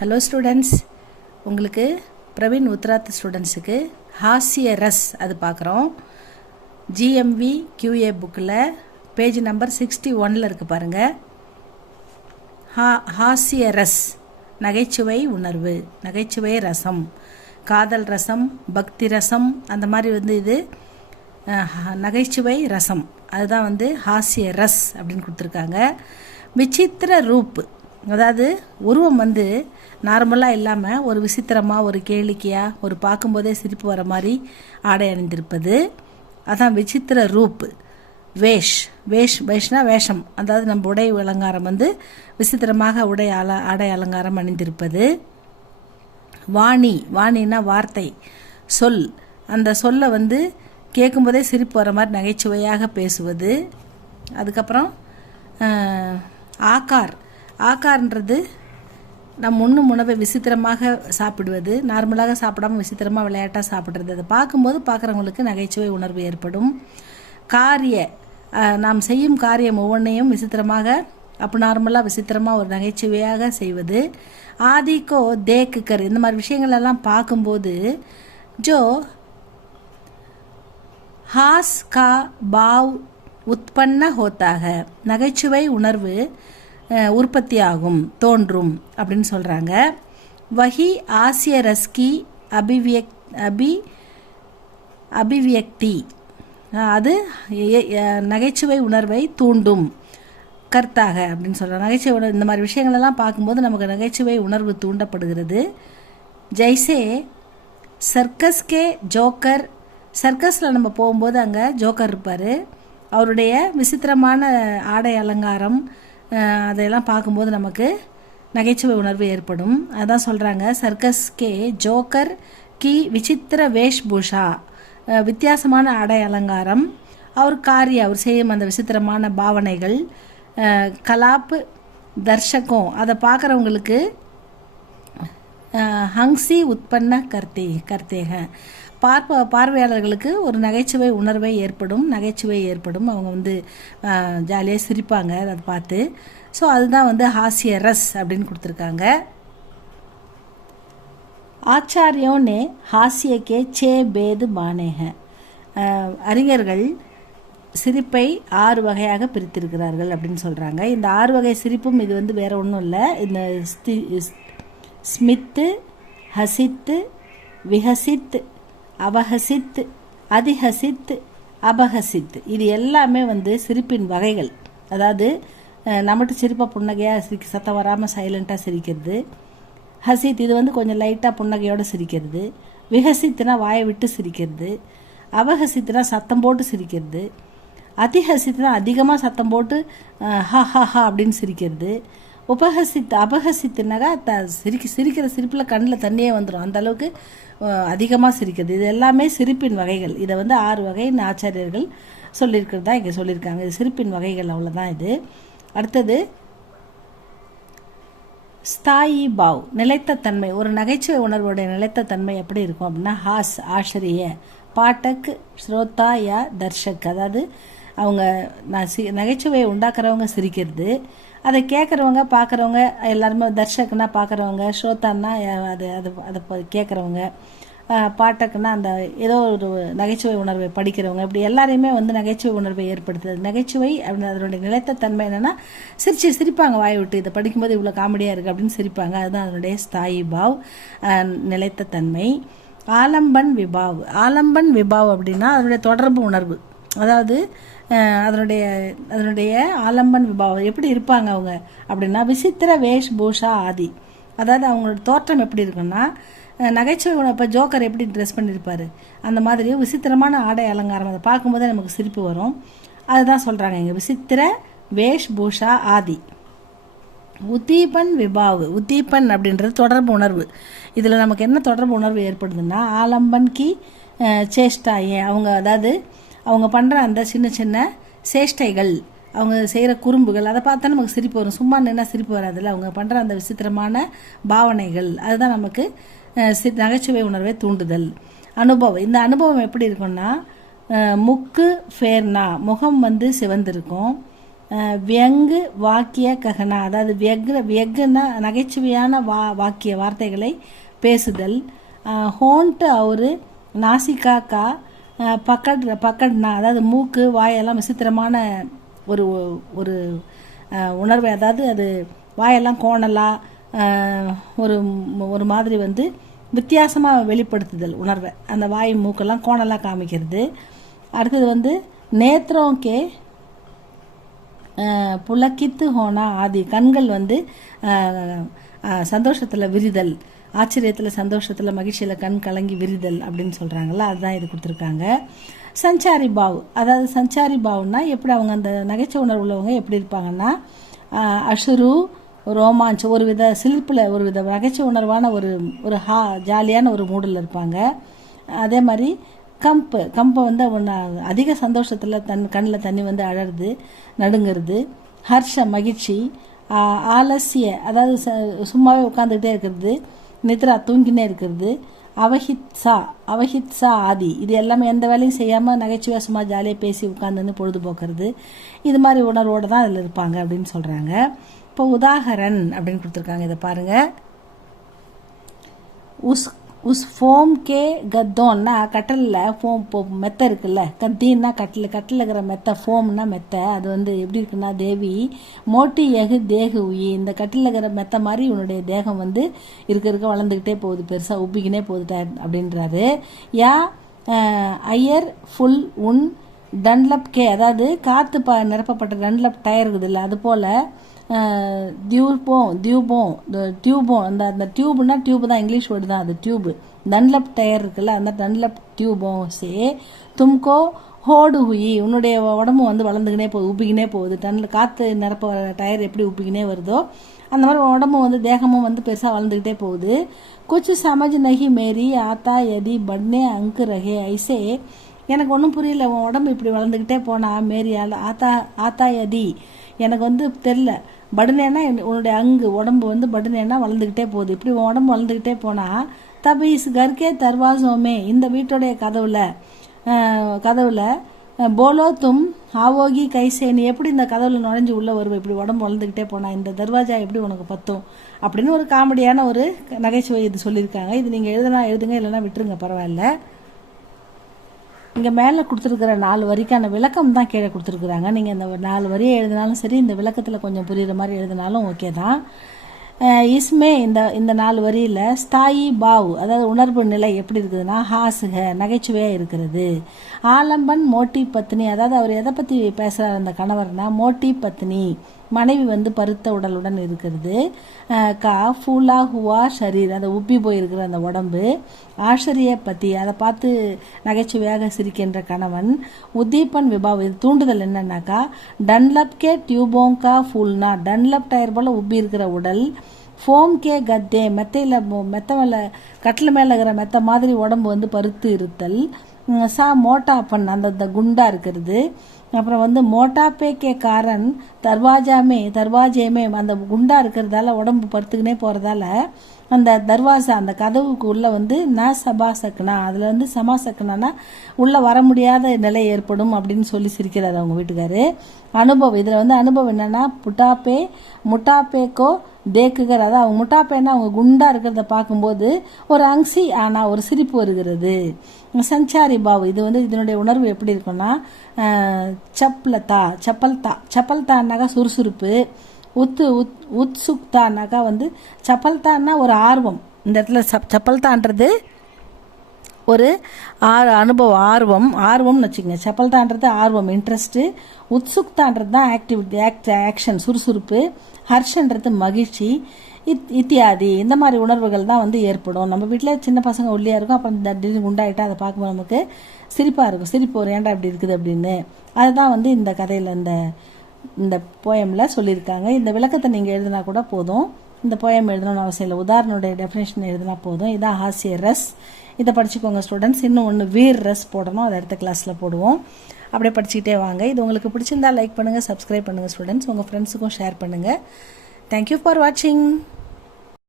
Hello students, உங்களுக்கு பிரவீன் உத்ராத் ஸ்டூடெண்ட்ஸுக்கு ஹாஸ்ய ரஸ் அது பார்க்குறோம். ஜிஎம்வி QA புக்கில் பேஜ் நம்பர் 61 இருக்குது பாருங்கள். ஹாஸ்ய ரஸ், நகைச்சுவை உணர்வு, நகைச்சுவை ரசம், காதல் ரசம், பக்தி ரசம், அந்த மாதிரி இது நகைச்சுவை ரசம், அதுதான் ஹாஸ்ய ரஸ் அப்படின்னு கொடுத்துருக்காங்க. விசித்திர ரூப், அதாவது உருவம் நார்மலாக இல்லாமல் ஒரு விசித்திரமாக, ஒரு கேளிக்கையாக, ஒரு பார்க்கும்போதே சிரிப்பு வர மாதிரி ஆடை அணிந்திருப்பது, அதான் விசித்திர ரூப். வேஷ்னா வேஷம், அதாவது நம்ம உடை அலங்காரம் விசித்திரமாக ஆடை அலங்காரம் அணிந்திருப்பது. வாணின்னா வார்த்தை, சொல், அந்த சொல்லை கேட்கும்போதே சிரிப்பு வர மாதிரி நகைச்சுவையாக பேசுவது. அதுக்கப்புறம் ஆக்கார்ன்றது நம் உண்ணும் உணவை விசித்திரமாக சாப்பிடுவது, நார்மலாக சாப்பிடாமல் விசித்திரமாக விளையாட்டாக சாப்பிட்றது. அதை பார்க்கும்போது பார்க்குறவங்களுக்கு நகைச்சுவை உணர்வு ஏற்படும். நாம் செய்யும் காரியம் ஒவ்வொன்றையும் விசித்திரமாக, அப்போ நார்மலாக விசித்திரமாக ஒரு நகைச்சுவையாக செய்வது. ஆதிக்கோ தேக்குக்கர், இந்த மாதிரி விஷயங்களெல்லாம் பார்க்கும்போது ஜோ ஹாஸ் கா பாவ் உற்பன்ன ஹோத்தாக, நகைச்சுவை உணர்வு உற்பத்தியாகும், தோன்றும் அப்படின்னு சொல்கிறாங்க. வஹி ஆசிய ரஸ்கி அபிவியக்தி, அது நகைச்சுவை உணர்வை தூண்டும் கர்த்தாக அப்படின்னு சொல்கிறாங்க. நகைச்சுவை உணர்வு, இந்த மாதிரி விஷயங்களெல்லாம் பார்க்கும்போது நமக்கு நகைச்சுவை உணர்வு தூண்டப்படுகிறது. ஜெய்சே சர்க்கஸ்கே ஜோக்கர், சர்க்கஸில் நம்ம போகும்போது அங்கே ஜோக்கர் இருப்பார், அவருடைய விசித்திரமான ஆடை அலங்காரம் அதையெல்லாம் பார்க்கும்போது நமக்கு நகைச்சுவை உணர்வு ஏற்படும். அதான் சொல்கிறாங்க, சர்க்கஸ்கே ஜோக்கர் கி விசித்திர வேஷ்பூஷா, வித்தியாசமான ஆடை அலங்காரம், அவர் செய்யும் அந்த விசித்திரமான பாவனைகள். கலாப்பு தர்ஷகம், அதை பார்க்குறவங்களுக்கு ஹங்சி உற்பன்ன கர்த்தேக, பார்வையாளர்களுக்கு ஒரு நகைச்சுவை உணர்வை ஏற்படும், அவங்க ஜாலியாக சிரிப்பாங்க அதை பார்த்து. ஸோ அதுதான் ஹாஸ்ய ரஸ் அப்படின்னு கொடுத்துருக்காங்க. ஆச்சாரியோனே ஹாஸ்யக்கே சே பேது பானேக, அறிஞர்கள் சிரிப்பை 6 வகையாக பிரித்திருக்கிறார்கள் அப்படின்னு சொல்கிறாங்க. இந்த 6 வகை சிரிப்பும் இது வேற ஒன்றும் இல்லை. இந்த ஸ்மித்து, ஹசித்து, விஹசித், அவஹசித், அதிஹசித், அபஹசித், இது எல்லாமே சிரிப்பின் வகைகள். அதாவது நம்மகிட்ட சிரிப்பாக புன்னகையாக சத்தம் வராமல் சைலண்ட்டாக சிரிக்கிறது. ஹசித், இது கொஞ்சம் லைட்டாக புன்னகையோடு சிரிக்கிறது. விஹசித்துனா வாயை விட்டு சிரிக்கிறது. அபஹசித்துனா சத்தம் போட்டு சிரிக்கிறது. அதிஹசித்துனா அதிகமாக சத்தம் போட்டு ஹா ஹா ஹா அப்படின்னு சிரிக்கிறது. அபஹசித்துனாக்கா சிரிக்கிற சிரிப்பில் கண்ணில் தண்ணியே வந்துடும், அந்த அளவுக்கு அதிகமாக சிரிக்கிறது. இது எல்லாமே சிரிப்பின் வகைகள். இதை 6 வகைன்னு ஆச்சாரியர்கள் சொல்லியிருக்கிறதா இங்கே சொல்லியிருக்காங்க. இது சிரிப்பின் வகைகள், அவ்வளோதான் இது. அடுத்தது ஸ்தாயி பாவ், நிலைத்த தன்மை. ஒரு நகைச்சுவை உணர்வுடைய நிலைத்த தன்மை எப்படி இருக்கும் அப்படின்னா, ஹாஸ் ஆச்சரிய, பாட்டக், ஸ்ரோதா யா தர்ஷக், அதாவது அவங்க நகைச்சுவையை உண்டாக்குறவங்க சிரிக்கிறது, அதை கேட்குறவங்க பார்க்குறவங்க எல்லாருமே, தர்ஷக்குன்னா பார்க்குறவங்க, ஸ்ரோத்தான்னா அதை கேட்குறவங்க, பாட்டக்குன்னா அந்த ஏதோ ஒரு நகைச்சுவை உணர்வை படிக்கிறவங்க, இப்படி எல்லாரையுமே நகைச்சுவை உணர்வை ஏற்படுத்துது. நகைச்சுவை அப்படின்னு அதனுடைய நிலைத்த தன்மை என்னென்னா, சிரிப்பாங்க வாய் விட்டு, இதை படிக்கும்போது இவ்வளோ காமெடியாக இருக்குது அப்படின்னு சிரிப்பாங்க. அதுதான் அதனுடைய ஸ்தாயி பாவ், நிலைத்த தன்மை. ஆலம்பன் விபாவ் அப்படின்னா அதனுடைய தொடர்பு உணர்வு, அதாவது அதனுடைய ஆலம்பன் விபாவம் எப்படி இருப்பாங்க அவங்க அப்படின்னா, விசித்திர வேஷ்பூஷா ஆதி, அதாவது அவங்களோட தோற்றம் எப்படி இருக்குன்னா, நகைச்சுவை இப்போ ஜோக்கர் எப்படி ட்ரெஸ் பண்ணியிருப்பார் அந்த மாதிரி விசித்திரமான ஆடை அலங்காரம், அதை பார்க்கும்போதே நமக்கு சிரிப்பு வரும். அதுதான் சொல்கிறாங்க இங்கே, விசித்திர வேஷ்பூஷா ஆதி. உத்தீபன் அப்படின்றது தொடர்பு உணர்வு. இதில் நமக்கு என்ன தொடர்பு உணர்வு ஏற்படுதுன்னா, ஆலம்பன் கி சேஷ்டாயே, அவங்க பண்ணுற அந்த சின்ன சின்ன சேஷ்டைகள், அவங்க செய்கிற குறும்புகள், அதை பார்த்தா நமக்கு சிரிப்பு வரும். சும்மா நின்னா சிரிப்பு வராதுல்ல, அவங்க பண்ணுற அந்த விசித்திரமான பாவனைகள், அதுதான் நமக்கு நகைச்சுவை உணர்வை தூண்டுதல். அனுபவம், இந்த அனுபவம் எப்படி இருக்குன்னா, முக்கு ஃபேர்னா, முகம் சிவந்திருக்கும், வியங்கு வாக்கிய ககனா, அதாவது வியங்குனா நகைச்சுவையான வார்த்தைகளை பேசுதல். ஹோன்ட்டு அவரு நாசிகா கா பக்கட்னா, அதாவது மூக்கு வாயெல்லாம் விசித்திரமான ஒரு ஒரு உணர்வை, அதாவது அது வாயெல்லாம் கோணலா ஒரு ஒரு மாதிரி வந்து வித்தியாசமாக வெளிப்படுத்துதல் உணர்வை, அந்த வாய் மூக்கெல்லாம் கோணலாக காமிக்கிறது. அடுத்தது வந்து நேத்ரோங்கே புலக்கித்து ஹோனா ஆதி, கண்கள் வந்து சந்தோஷத்தில் விரிதல், ஆச்சரியத்தில் சந்தோஷத்தில் மகிழ்ச்சியில் கண் கலங்கி விரிதல் அப்படின்னு சொல்கிறாங்களா, அதுதான் இது கொடுத்துருக்காங்க. சஞ்சாரி பாவ், அதாவது சஞ்சாரி பாவ்னா எப்படி அவங்க அந்த நகைச்சுவை உணர்வு உள்ளவங்க எப்படி இருப்பாங்கன்னா, அஷுரு ரோமான்ச், ஒரு வித சிலிப்பில் ஒரு வித நகைச்சுவை உணர்வான ஒரு ஒரு ஜாலியான ஒரு மூடில் இருப்பாங்க. அதே மாதிரி கம்பை வந்து அதிக சந்தோஷத்தில் கண்ணில் தண்ணி வந்து அழறது, நடுங்கிறது. ஹர்ஷ மகிழ்ச்சி, ஆலசிய அதாவது சும்மாவே உட்காந்துக்கிட்டே இருக்கிறது, நித்ரா தூங்கினே இருக்கிறது. அவஹித்சா ஆதி, இது எல்லாமே எந்த வேலையும் செய்யாமல் நகைச்சுவை சும்மா ஜாலியாக பேசி உட்காந்துன்னு பொழுதுபோக்குறது, இது மாதிரி உணர்வோடு தான் அதில் இருப்பாங்க அப்படின்னு சொல்கிறாங்க. இப்போ உதாகரன் அப்படின்னு கொடுத்துருக்காங்க, இதை பாருங்கள். உஸ் ஃபோம் கே கத்தோன்னா கட்டலில் ஃபோம் மெத்தை இருக்குல்ல, கத்தீன்னா கட்டில் இருக்கிற மெத்தை, ஃபோம்னா மெத்தை, அது வந்து எப்படி இருக்குன்னா, தேவி மோட்டி எகு தேகு உயி, இந்த கட்டில் இருக்கிற மெத்தை மாதிரி உன்னுடைய தேகம் வந்து இருக்க வளர்ந்துக்கிட்டே போகுது, பெருசாக உப்பிக்கினே போகுது அப்படின்றாரு. யா ஐயர் ஃபுல் உன் டன்லப் கே, அதாவது காற்று நிரப்பப்பட்ட டன்லப் டயர் இருக்குது இல்லை, அது போல் டியூபோம் அந்த டியூப்னா டியூப் தான், இங்கிலீஷ் வேர்டு தான் அது, டியூப். டன்லப் டயர் இருக்குல்ல, அந்த டன்லப் டியூபோம் சே தும்கோ ஹோடு ஹுயி, உன்னுடைய உடம்பு வந்து வளர்ந்துக்கினே போகுது, உப்பிக்கினே போகுது. காற்று நிரப்ப டயர் எப்படி உப்பிக்கினே வருதோ அந்த மாதிரி உடம்பு வந்து தேகமும் வந்து பெருசாக வளர்ந்துக்கிட்டே போகுது. குச்சு சமஜ் நகி மேரி ஆத்தா எதி பட்னே அங்கு ரகே ஐசே, எனக்கு ஒன்றும் புரியல, உன் உடம்பு இப்படி வளர்ந்துக்கிட்டே போனா மேரி ஆத்தா எதி, எனக்கு வந்து தெரில. படுனேன்னா உன்னுடைய உடம்பு வந்து படுனேன்னா வளர்ந்துக்கிட்டே போகுது, இப்படி உடம்பு வளர்ந்துக்கிட்டே போனால் தபீஸ் கர்கே தர்வாசோமே, இந்த வீட்டுடைய கதவுல போலோ தும் ஆவோகி கைசேனி, எப்படி இந்த கதவுல நுழைஞ்சு உள்ள வருவோம், இப்படி உடம்பு வளர்ந்துக்கிட்டே போனால் இந்த தர்வாஜா எப்படி உனக்கு பத்தும் அப்படின்னு ஒரு காமெடியான ஒரு நகைச்சுவை இது சொல்லியிருக்காங்க. இது நீங்கள் எழுதுங்க, இல்லைன்னா விட்டுருங்க, பரவாயில்ல. இங்கே மேலே கொடுத்துருக்கிற 4 வரிக்கான விளக்கம் தான் கீழே கொடுத்துருக்குறாங்க. நீங்கள் இந்த 4 வரியை எழுதினாலும் சரி, இந்த விளக்கத்தில் கொஞ்சம் புரியுற மாதிரி எழுதினாலும் ஓகே தான். இஸ்மே இந்த 4 வரியில் ஸ்தாயி பாவ், அதாவது உணர்வு நிலை எப்படி இருக்குதுன்னா, ஹாசுக நகைச்சுவையாக இருக்கிறது. ஆலம்பன் மோட்டி பத்னி, அதாவது அவர் எதை பற்றி பேசுகிறார் அந்த கணவர்னா, மோட்டி பத்னி மனைவி வந்து பருத்த உடலுடன் இருக்கிறது. கா ஃபூலா ஹுவா ஷரீர், அதை உப்பி போயிருக்கிற அந்த உடம்பு. ஆச்சரிய பத்தி, அதை பார்த்து நகைச்சுவையாக சிரிக்கின்ற கணவன். உத்தீபன் விபாவ், இது தூண்டுதல் என்னன்னாக்கா, டன்லப் கே டியூபோங்கா ஃபூல்னா, டன்லப் டயர் போல உப்பி இருக்கிற உடல். ஃபோம் கே கத்தே, மெத்த மேலே கட்டில் மேலே இருக்கிற மெத்த மாதிரி உடம்பு வந்து பருத்து இருத்தல். சா மோட்டாப்பன், அந்த குண்டா இருக்கிறது. அப்புறம் வந்து மோட்டாப்பே கே காரன் தர்வாஜேமே, அந்த குண்டா இருக்கிறதால உடம்பு பருத்துக்கினே போகிறதால அந்த தர்வாசா அந்த கதவுக்கு உள்ளே வந்து சபாசக்கனா, அதில் வந்து சமாசக்கனானா உள்ளே வர முடியாத நிலை ஏற்படும் அப்படின்னு சொல்லி சிரிக்கிறார் அவங்க வீட்டுக்காரு. அனுபவம், இதில் வந்து அனுபவம் என்னன்னா, முட்டாப்பேக்கோ தேக்குகர், அதாவது அவங்க முட்டாப்பேன்னா அவங்க குண்டா இருக்கிறத பார்க்கும்போது ஒரு அங்சி ஆனால் ஒரு சிரிப்பு வருகிறது. சஞ்சாரி பாவு, இது வந்து இதனுடைய உணர்வு எப்படி இருக்குன்னா, சப்பல்தான்னாக்கா சுறுசுறுப்பு. உத்சுக்தானாக்கா வந்து சப்பல்தான்னா ஒரு ஆர்வம். இந்த இடத்துல சப்பல்தான்றது ஒரு அனுபவம், ஆர்வம்னு வச்சுக்கோங்க. சப்பல்தான்றது ஆர்வம், இன்ட்ரெஸ்ட்டு. உத்சுக்தான்றது தான் ஆக்டிவிட்டி, ஆக்ஷன், சுறுசுறுப்பு. ஹர்ஷன்றது மகிழ்ச்சி. இத்தியாதி, இந்த மாதிரி உணர்வுகள் தான் வந்து ஏற்படும். நம்ம வீட்டில் சின்ன பசங்க ஒல்லியாக இருக்கும், அப்புறம் திடீர்னு குண்டாயிட்டா அதை பார்க்கும்போது நமக்கு சிரிப்பாக இருக்கும், சிரிப்பு ஒரு ஏன்டா இப்படி இருக்குது அப்படின்னு. அதுதான் வந்து இந்த கதையில் இந்த போயமில் சொல்லியிருக்காங்க. இந்த விளக்கத்தை நீங்கள் எழுதினா கூட போதும், இந்த போயம் எழுதணும்னு அவசியம் இல்லை, உதாரணனுடைய டெஃபினேஷன் எழுதினா போதும். இதான் ஹாஸ்ய ரஸ், இதை படிச்சுக்கோங்க ஸ்டூடெண்ட்ஸ். இன்னும் ஒன்று வீர் ரஸ் போடணும், அதை அடுத்த கிளாஸில் போடுவோம். அப்படியே படிச்சுக்கிட்டே வாங்க. இது உங்களுக்கு பிடிச்சிருந்தா லைக் பண்ணுங்கள், சப்ஸ்கிரைப் பண்ணுங்கள் ஸ்டூடெண்ட்ஸ். உங்கள் ஃப்ரெண்ட்ஸுக்கும் ஷேர் பண்ணுங்கள். தேங்க்யூ ஃபார் வாட்சிங்.